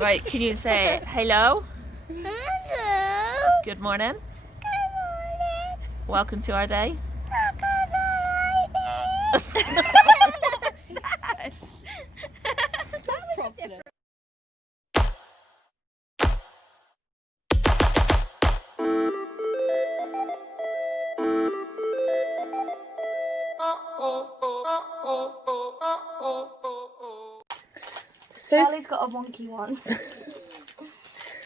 Right, can you say hello? Hello. Good morning. Good morning. Welcome to our day. Charlie's got a wonky one.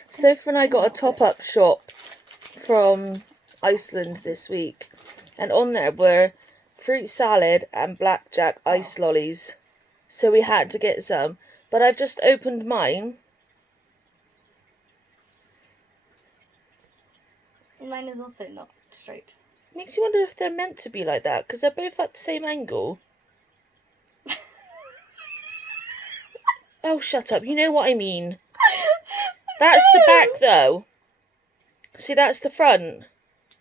Sophie and I got a top-up shop from Iceland this week, and on there were fruit salad and blackjack ice lollies, so we had to get some. But I've just opened mine. Mine is also not straight. Makes you wonder if they're meant to be like that, because they're both at the same angle. Oh, shut up. You know what I mean. That's the back, though. See, that's the front.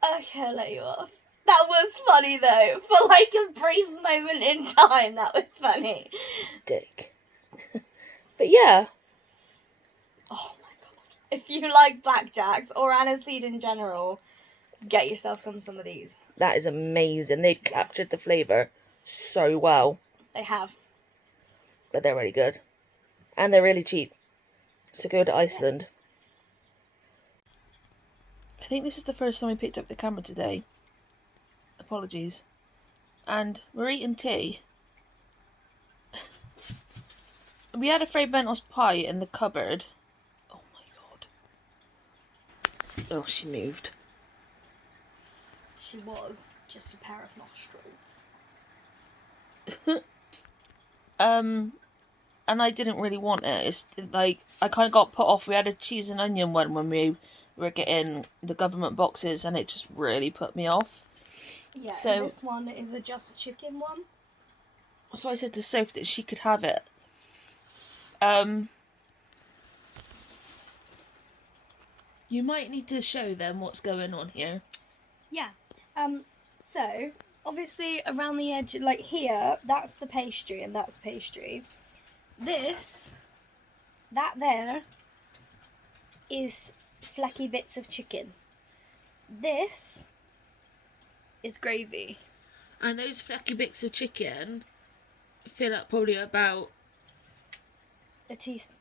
Okay, I'll let you off. That was funny, though. For like a brief moment in time, that was funny. Dick. But yeah. Oh my god. If you like blackjacks or aniseed in general, get yourself some of these. That is amazing. They've captured the flavour so well. They have. But they're really good. And they're really cheap. So go to Iceland. I think this is the first time I picked up the camera today. Apologies. And we're eating tea. We had a Fray Bentos pie in the cupboard. Oh my god. Oh, she moved. She was just a pair of nostrils. And I didn't really want it. It's like, I kind of got put off. We had a cheese and onion one when we were getting the government boxes, and it just really put me off. Yeah, So, and this one is a just chicken one. So I said to Soph that she could have it. You might need to show them what's going on here. Yeah. So, obviously around the edge, like here, that's the pastry and that's pastry. That there is flecky bits of chicken. This is gravy. And those flecky bits of chicken fill up probably about A teaspoon.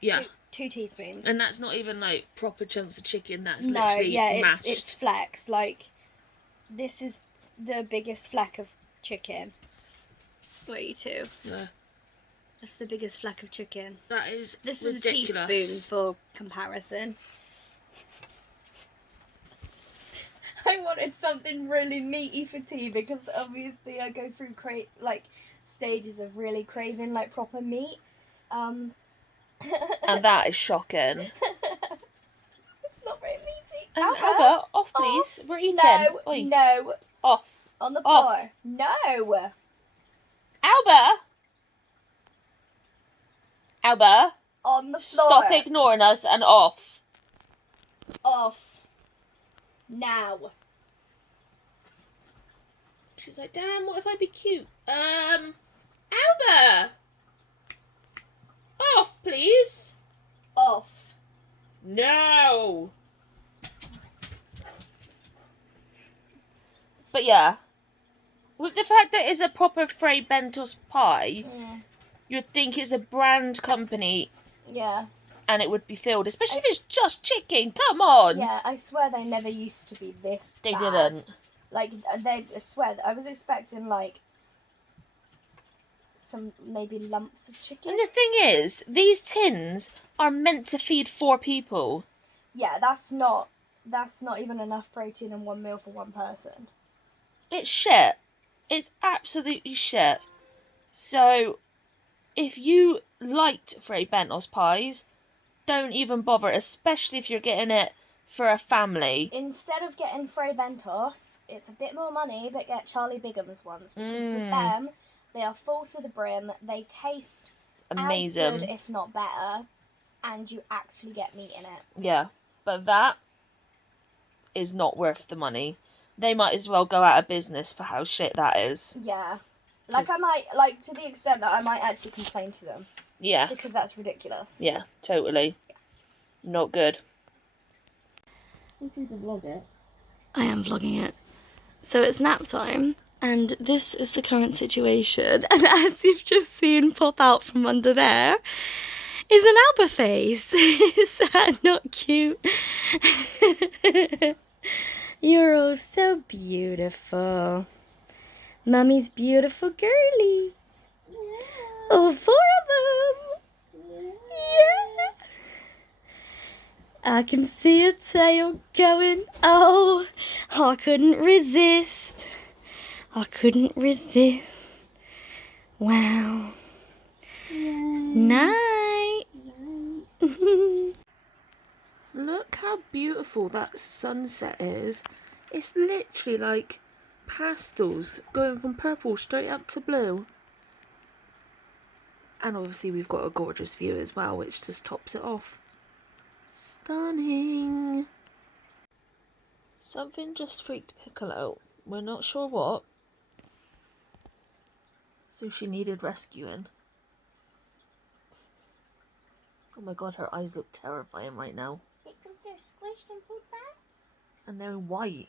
Yeah. Two teaspoons. And that's not even like proper chunks of chicken, that's no, literally yeah, mashed. It's flecks. Like, this is the biggest fleck of chicken. Wait, too. Yeah. That's the biggest fleck of chicken. That is This ridiculous. is a teaspoon for comparison. I wanted something really meaty for tea because obviously I go through stages of really craving like proper meat. And that is shocking. It's not very meaty. And Albert, off please. We're eating. No, Oi. no. Off. On the Off. floor. No. Alba, On the floor. stop ignoring us and off. Off. Now. She's like, damn, what if I be cute? Alba! Off, please. Off. No. But yeah, with the fact that it's a proper Fray Bentos pie, you'd think it's a brand company. Yeah. And it would be filled, especially if it's just chicken. Come on. Yeah, I swear they never used to be this They bad. didn't. Like, I swear, I was expecting, like, some maybe lumps of chicken. And the thing is, these tins are meant to feed 4 people. Yeah, that's not even enough protein in one meal for one person. It's shit. It's absolutely shit. So, if you liked Fray Bentos pies, don't even bother, especially if you're getting it for a family. Instead of getting Fray Bentos, it's a bit more money, but get Charlie Bigham's ones, because with them, they are full to the brim, they taste amazing, as good, if not better, and you actually get meat in it. Yeah, but that is not worth the money. They might as well go out of business for how shit that is. Yeah. Like, I might, like, to the extent that I might actually complain to them. Yeah. Because that's ridiculous. Yeah, totally. Not good. Feel free to vlog it. I am vlogging it. So it's nap time, and this is the current situation. And as you've just seen pop out from under there, is an Alba face. Is that not cute? You're all so beautiful. Mummy's beautiful girly. All 4 of them. Yeah. I can see your tail going. Oh, I couldn't resist. I couldn't resist. Wow. Night. Look how beautiful that sunset is. It's literally like pastels going from purple straight up to blue. And obviously we've got a gorgeous view as well, which just tops it off. Stunning. Something just freaked Piccolo. We're not sure what. So she needed rescuing. Oh my god, her eyes look terrifying right now. Is it because they're squished and pulled back? And they're white.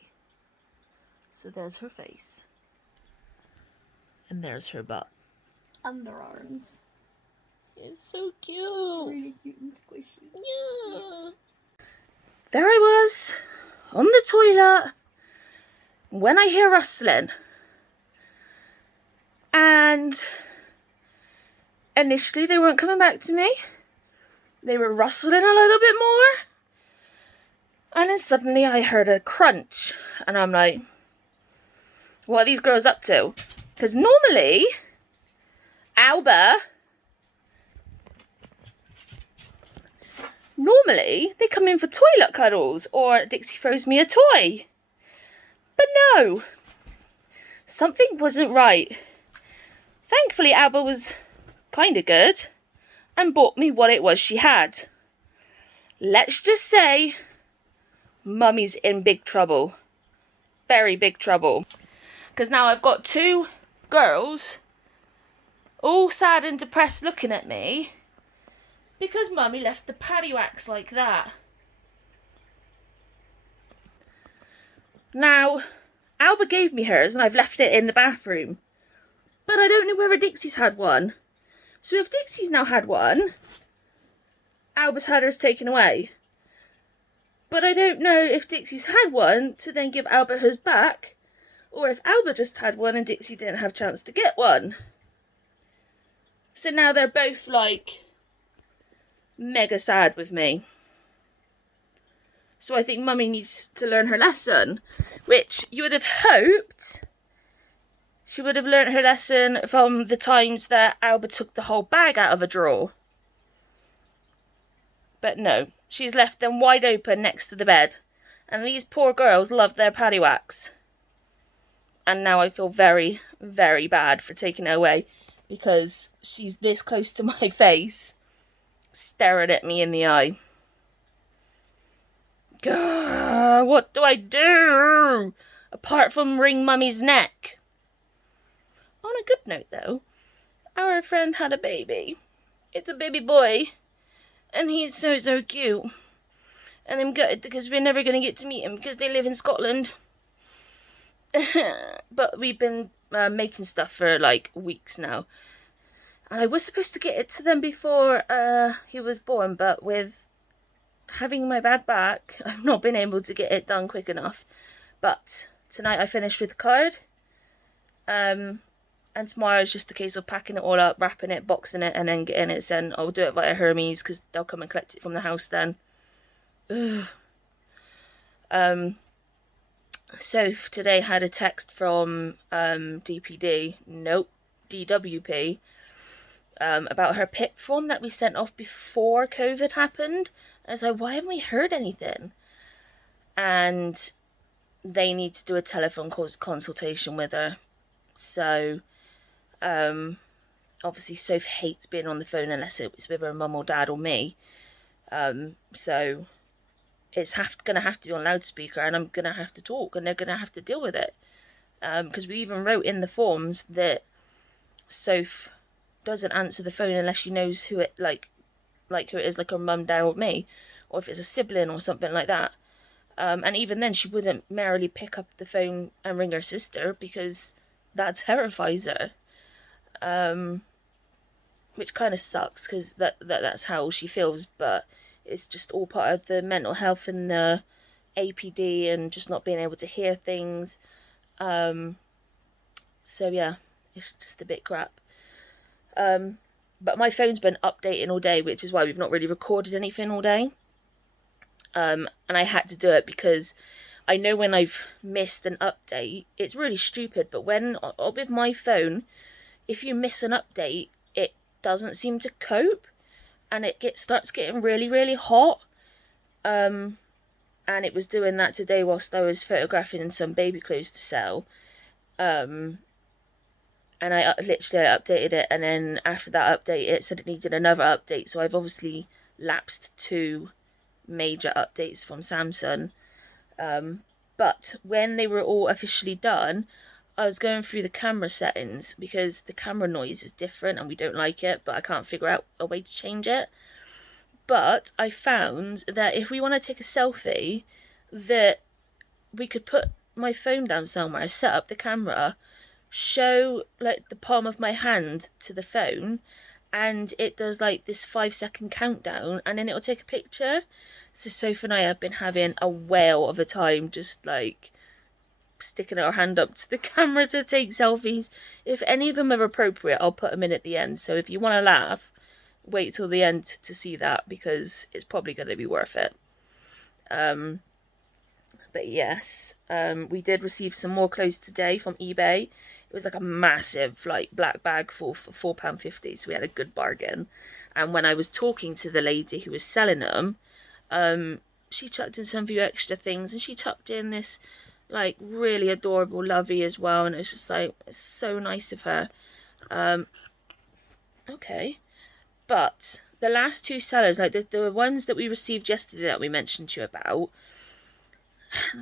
So there's her face. And there's her butt. Underarms. It's so cute. Really cute and squishy. Yeah. There I was, on the toilet, when I hear rustling. And initially they weren't coming back to me. They were rustling a little bit more. And then suddenly I heard a crunch. And I'm like, what are these girls up to? Because normally, they come in for toilet cuddles or Dixie throws me a toy. But no, something wasn't right. Thankfully, Alba was kind of good and bought me what it was she had. Let's just say, Mummy's in big trouble. Very big trouble. Because now I've got 2 girls all sad and depressed looking at me because Mummy left the paddywhacks like that. Now, Alba gave me hers and I've left it in the bathroom. But I don't know whether Dixie's had one. So if Dixie's now had one, Alba's had hers taken away. But I don't know if Dixie's had one to then give Alba hers back, or if Alba just had one and Dixie didn't have a chance to get one. So now they're both like mega sad with me. So I think Mummy needs to learn her lesson, which you would have hoped she would have learnt her lesson from the times that Alba took the whole bag out of a drawer. But no, she's left them wide open next to the bed. And these poor girls loved their paddywhacks. And now I feel very, very bad for taking her away because she's this close to my face, staring at me in the eye. Gah, what do I do? Apart from wring Mummy's neck. On a good note though, our friend had a baby. It's a baby boy. And he's so, so cute. And I'm gutted because we're never going to get to meet him because they live in Scotland. But we've been making stuff for like weeks now. And I was supposed to get it to them before he was born, but with having my bad back, I've not been able to get it done quick enough. But tonight I finished with the card. And tomorrow is just a case of packing it all up, wrapping it, boxing it, and then getting it sent. I'll do it via Hermes because they'll come and collect it from the house then. Ugh. So today had a text from DWP, about her PIP form that we sent off before COVID happened. I was like, why haven't we heard anything? And they need to do a telephone consultation with her. So, obviously Soph hates being on the phone unless it's with her mum or dad or me. So it's going to have to be on loudspeaker and I'm going to have to talk and they're going to have to deal with it. Because we even wrote in the forms that Soph doesn't answer the phone unless she knows who it like who it is, like her mum, dad, or me, or if it's a sibling or something like that. And even then, she wouldn't merrily pick up the phone and ring her sister because that terrifies her. Which kind of sucks because that's how she feels, but it's just all part of the mental health and the APD and just not being able to hear things. So yeah, it's just a bit crap. But my phone's been updating all day, which is why we've not really recorded anything all day. And I had to do it because I know when I've missed an update, it's really stupid, but when with my phone, if you miss an update, it doesn't seem to cope, and it starts getting really, really hot. And it was doing that today whilst I was photographing some baby clothes to sell. And I literally updated it, and then after that update, it said it needed another update. So I've obviously lapsed 2 major updates from Samsung. But when they were all officially done, I was going through the camera settings because the camera noise is different and we don't like it, but I can't figure out a way to change it. But I found that if we want to take a selfie, that we could put my phone down somewhere, set up the camera, show like the palm of my hand to the phone, and it does like this 5-second countdown, and then it'll take a picture. So Sophie and I have been having a whale of a time just like sticking our hand up to the camera to take selfies. If any of them are appropriate, I'll put them in at the end. So if you want to laugh, wait till the end to see that, because it's probably going to be worth it. But yes, we did receive some more clothes today from eBay. It was like a massive like black bag for £4.50, so we had a good bargain. And when I was talking to the lady who was selling them, she chucked in some few extra things, and she tucked in this like really adorable lovey as well, and it's just like, it's so nice of her. Okay, but the last 2 sellers, like the ones that we received yesterday that we mentioned to you about,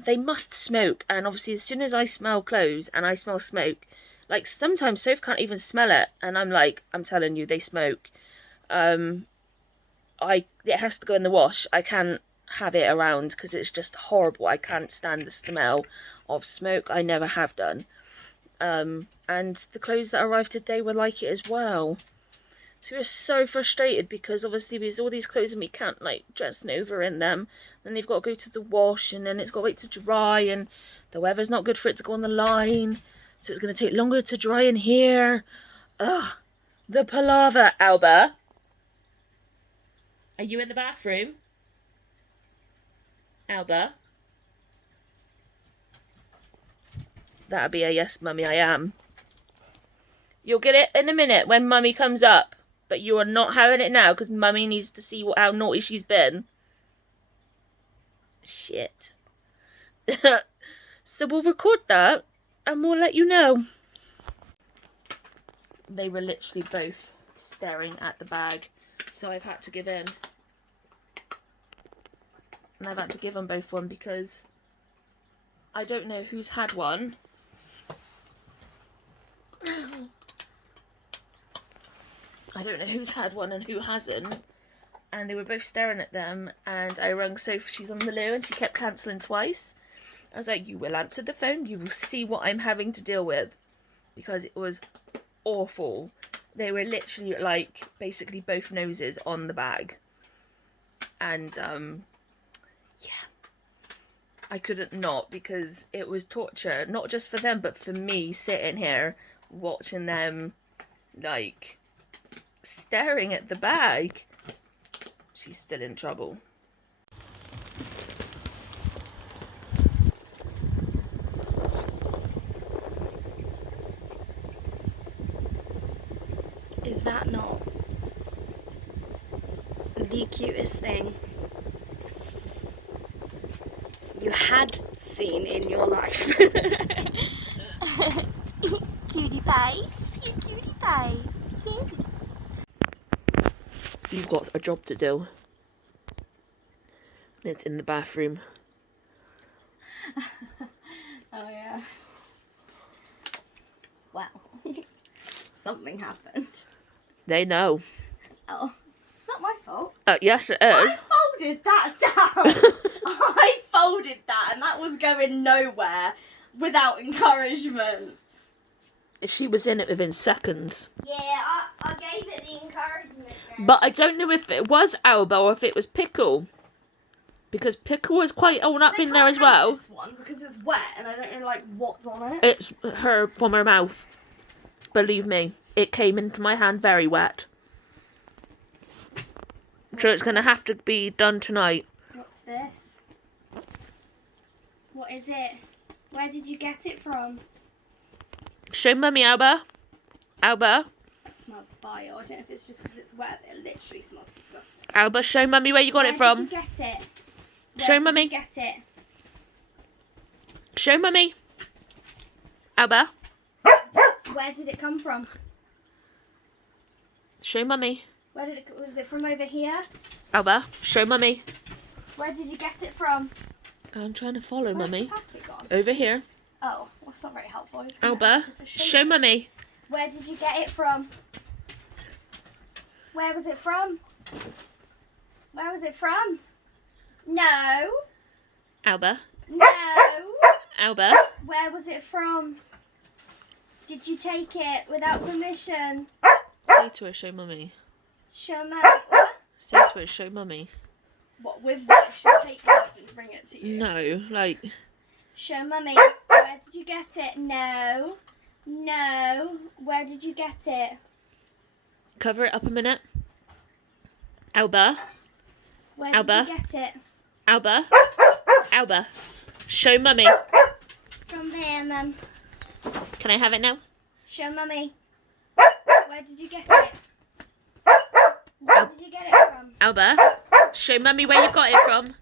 they must smoke, and obviously as soon as I smell clothes and I smell smoke, like sometimes Soph can't even smell it, and I'm like, I'm telling you, they smoke. It has to go in the wash. I can't have it around because it's just horrible. I can't stand the smell of smoke. I never have done. And the clothes that arrived today were like it as well. So we're so frustrated because obviously there's all these clothes and we can't like dress over in them. Then they've got to go to the wash, and then it's got to wait to dry, and the weather's not good for it to go on the line. So it's going to take longer to dry in here. Ugh, the palaver. Alba, are you in the bathroom? Alba? That'll be a yes, mummy, I am. You'll get it in a minute when mummy comes up. But you are not having it now because mummy needs to see how naughty she's been. Shit. So we'll record that and we'll let you know. They were literally both staring at the bag, so I've had to give in. And I've had to give them both one because I don't know who's had one. I don't know who's had one and who hasn't. And they were both staring at them, and I rang Sophie, she's on the loo, and she kept cancelling twice. I was like, you will answer the phone, you will see what I'm having to deal with. Because it was awful. They were literally like basically both noses on the bag. And yeah, I couldn't not, because it was torture, not just for them but for me, sitting here watching them like staring at the bag. She's still in trouble. Is that not the cutest thing you had seen in your life? Cutie pie, you cutie pie. You've got a job to do. It's in the bathroom. Oh yeah. Wow. something happened. They know. Oh, it's not my fault. Yes, it is. I folded that down. I folded that, and that was going nowhere without encouragement. She was in it within seconds. Yeah, I gave it the encouragement. But I don't know if it was Alba or if it was Pickle. Because Pickle was quite on up in there as well. This one because it's wet, and I don't know like what's on it. It's her from her mouth. Believe me, it came into my hand very wet. So it's going to have to be done tonight. What's this? What is it? Where did you get it from? Show Mummy, Alba. Alba. That smells vile. I don't know if it's just because it's wet, but it literally smells disgusting. Alba, show Mummy where you got it from. Where did you get it? Show Mummy. Where did you get it? Show Mummy. Alba. Where did it come from? Show Mummy. Where did it? Was it from over here? Alba, show Mummy. Where did you get it from? I'm trying to follow Where's Mummy. the packet gone? Over here. Oh, well, that's not very helpful. I was gonna Alba, have to show you. Mummy. Where did you get it from? Where was it from? Where was it from? No. Alba. No. Alba. Where was it from? Did you take it without permission? Say to her, show Mummy. Show me. Say to her, show Mummy. What, with that? She'll take this and bring it to you. No, like... Show Mummy. Where did you get it? No. No. Where did you get it? Cover it up a minute. Alba. Where Alba. did you get it? Alba. Alba. Show Mummy. From there, Mum. Can I have it now? Show Mummy. Where did you get it? Where did you get it from? Alba. Show Mummy where you got it from.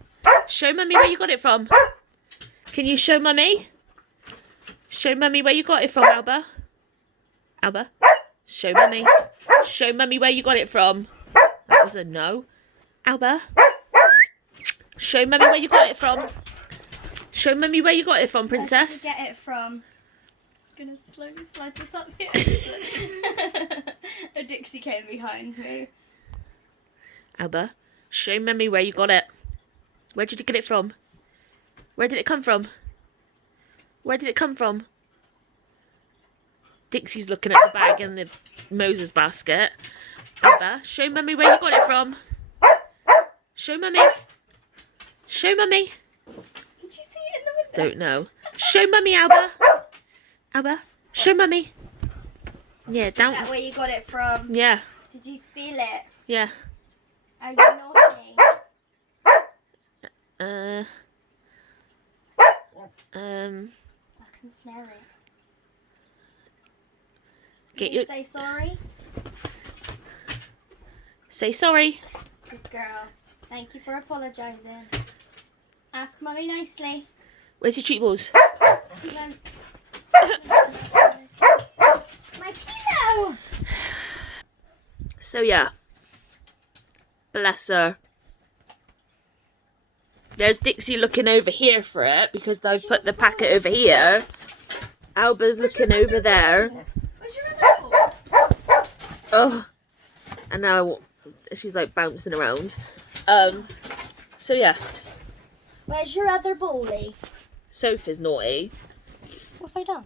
Show Mummy where you got it from. Can you show Mummy? Show Mummy where you got it from, Alba. Alba. Show Mummy. Show Mummy where you got it from. That was a no. Alba. Show Mummy where you got it from. Show Mummy where you got it from, Princess. Where did you get it from? It's gonna slowly slide this up here. A Dixie came behind me. Alba. Show Mummy where you got it. Where did you get it from? Where did it come from? Where did it come from? Dixie's looking at the bag in the Moses basket. Alba, show Mummy where you got it from. Show Mummy. Show Mummy. Did you see it in the window? Don't know. Show Mummy, Alba. Alba, show Mummy. Yeah, Is down. that where you got it from? Yeah, Did you steal it? yeah. Are you naughty? I can smell it. Get Can you your. say sorry? Say sorry. Good girl. Thank you for apologising. Ask Mummy nicely. Where's your treat balls? She went. My pillow! So yeah. Bless her. There's Dixie looking over here for it because I've put the packet over here. Alba's looking over there. Where's your other ball? Oh, and now she's like bouncing around. So yes, Where's your other ballie? Sophie's naughty, What have I done?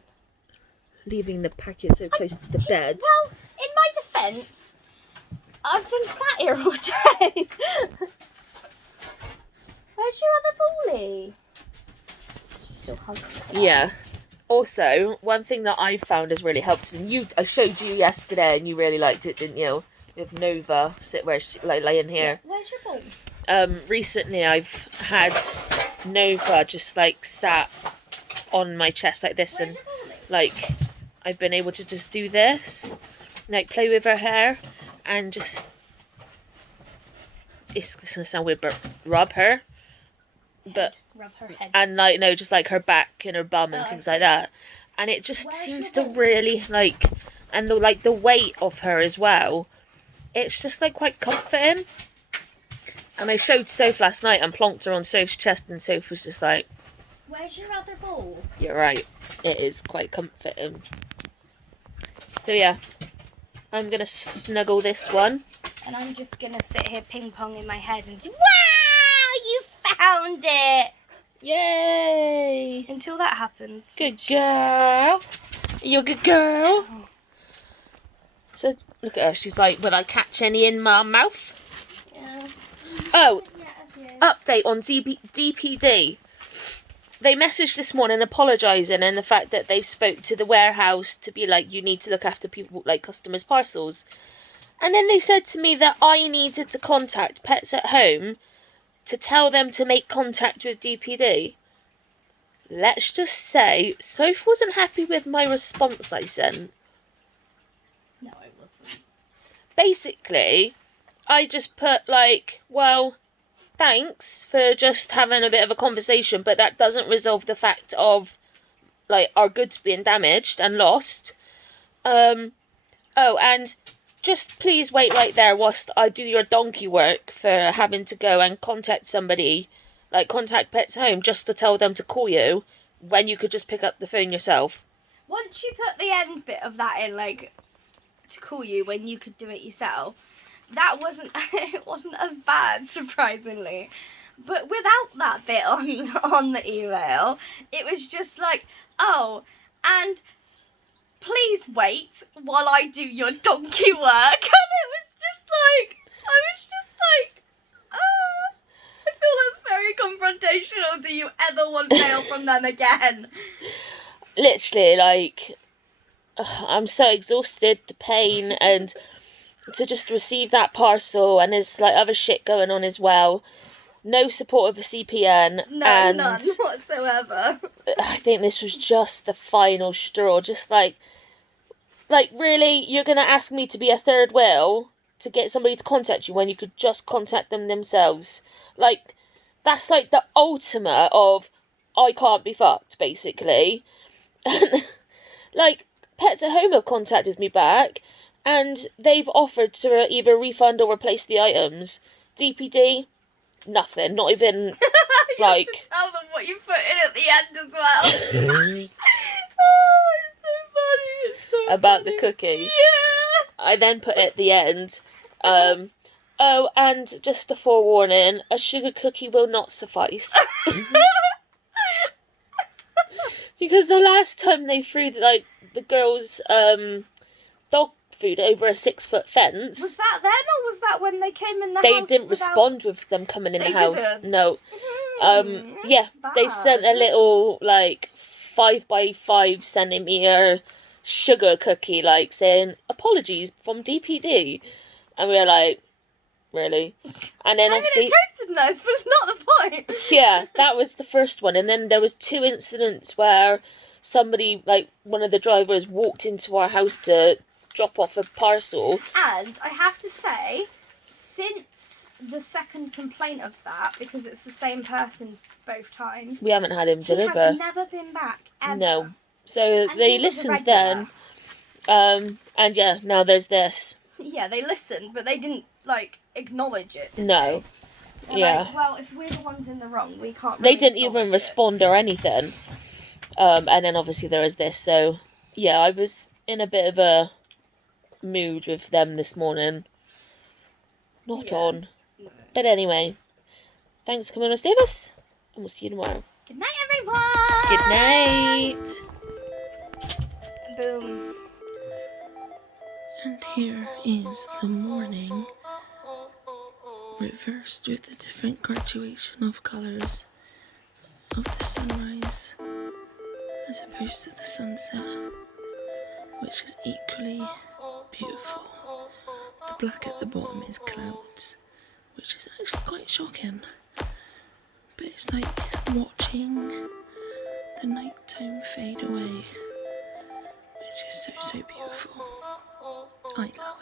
leaving the packet so close to the bed. Well, in my defence, I've been sat here all day. Where's your other ballie? She's still hugging me. Yeah. Also, one thing that I found has really helped, and I showed you yesterday, and you really liked it, didn't you? With Nova sit where she like laying here. Where's your ball? Recently I've had Nova just like sat on my chest like this, Where's and your ballie? like I've been able to just do this, like play with her hair, and just it's gonna sound weird, but rub her, but Rub her head. and like no, just like her back and her bum and Oh, things I like that, and it just Where's seems your to bum? really like, and the weight of her as well. It's just like quite comforting. And I showed Soph last night and plonked her on Soph's chest, and Soph was just like, Where's your other ball? "You're right. It is quite comforting." So yeah, I'm going to snuggle this one. And I'm just going to sit here ping-pong in my head and wow, you found it! Yay! Until that happens. Good girl. You're a good girl. So, look at her. She's like, will I catch any in my mouth? Yeah. Oh, Yeah. update on DPD. They messaged this morning apologising and the fact that they spoke to the warehouse to be like, you need to look after people, like customers' parcels. And then they said to me that I needed to contact Pets at Home to tell them to make contact with DPD. Let's just say, Soph wasn't happy with my response I sent. No, I wasn't. Basically, I just put like, well, thanks for just having a bit of a conversation, but that doesn't resolve the fact of like our goods being damaged and lost. Oh, and just please wait right there whilst I do your donkey work for having to go and contact somebody, like contact Pets Home just to tell them to call you when you could just pick up the phone yourself. Once you put the end bit of that in, like, to call you when you could do it yourself, that wasn't it wasn't as bad, surprisingly. But without that bit on the email, it was just like, oh, and please wait while I do your donkey work. And it was just like, I feel that's very confrontational. Do you ever want mail from them again? Literally, like, I'm so exhausted, the pain, and to just receive that parcel, and there's like other shit going on as well. No support of a CPN. No, and none whatsoever. I think this was just the final straw. Just like really, you're gonna ask me to be a third wheel to get somebody to contact you when you could just contact them themselves? Like, that's like the ultimate of I can't be fucked, basically. Like, Pets at Home have contacted me back, and they've offered to either refund or replace the items. DPD, nothing. Not even like. You have to tell them what you put in at the end as well. Oh, it's so funny. It's so About funny. the cookie. Yeah. I then put at the end, oh, and just a forewarning, a sugar cookie will not suffice. Because the last time they threw the girls' dog food over a 6-foot fence, Was that then, or was that when they came in the they house? didn't without- respond with them coming in They the house. didn't? No. That's Yeah, they sent a bad. little 5x5 centimeter sugar cookie, like saying apologies from DPD, and we were like, really? And then I mean, obviously, it tasted nice, but it's not the point. yeah, that was the first one, and then there was 2 incidents where somebody, like one of the drivers, walked into our house to drop off a parcel. And I have to say, since the second complaint of that, because it's the same person both times, We haven't had him he deliver. has never been back ever. No. So And they he was a listened regular. then, and yeah, now there's this. Yeah, they listened, but they didn't acknowledge it. Did No. they? They're Yeah. like, well, if we're the ones in the wrong, we can't. They really didn't even acknowledge it. respond or anything. And then obviously there is this. So yeah, I was in a bit of a mood with them this morning. Not Yeah. on. No. But anyway, thanks for coming on, Davis, and we'll see you tomorrow. Good night, everyone. Good night. Boom. And here is the morning, reversed with a different graduation of colours of the sunrise as opposed to the sunset, which is equally beautiful. The black at the bottom is clouds, which is actually quite shocking, but it's like watching the nighttime fade away, which is so beautiful. I love